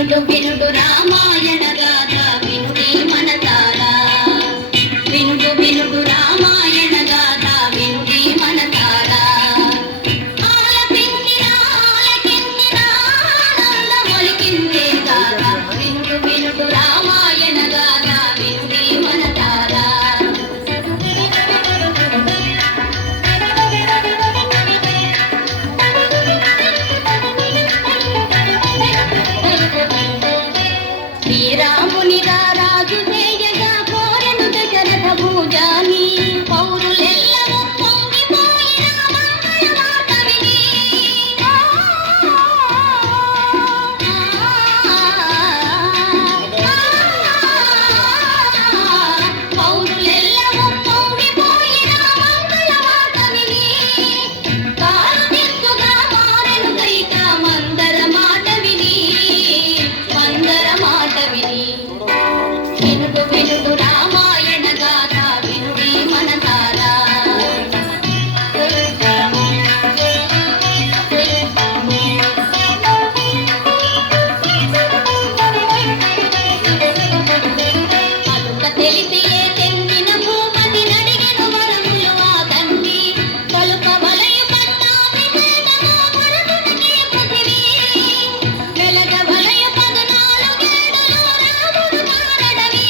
వినుడు వినుడు రామాయణ గాథ వినుడి మనసారా వినుడు వినుడు రామాయణ గాథ వినుడి మనసారా ఆలపించిన ఆలకించిన ఆనందమొలికిందే గాథ వినుడు వినుడు రామాయణ గాథ వినుడి మనసారా శ్రీరామునిగా రాజు చేయగా కోరెను దశరథ భూజాని పౌరులెల్లరూ పొంగిపోయిన మంగళవార్త విని పౌరులెల్లరూ పొంగిపోయిన మంగళవార్త విని కారుదిక్కుగా మారెను కైక మందర మాట విని వినుడు వినుడు రామాయణ గాథ వినుడి మనసారా అదుక తెలిసియే చెందిన భూపతి నడిగెను వరములు ఆ తండ్రి పలుక వలయు పట్టాభిషేకము భరతునికి పృథివీ వెలగ వలయు 14 రాముడు మారడని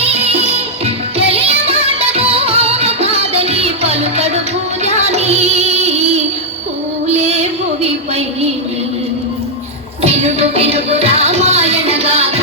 తెలియ మాటకు అవును కాదని పలుకడు పూజాని కూలే భువిపై వినుడు వినుడు రామాయణ గాథ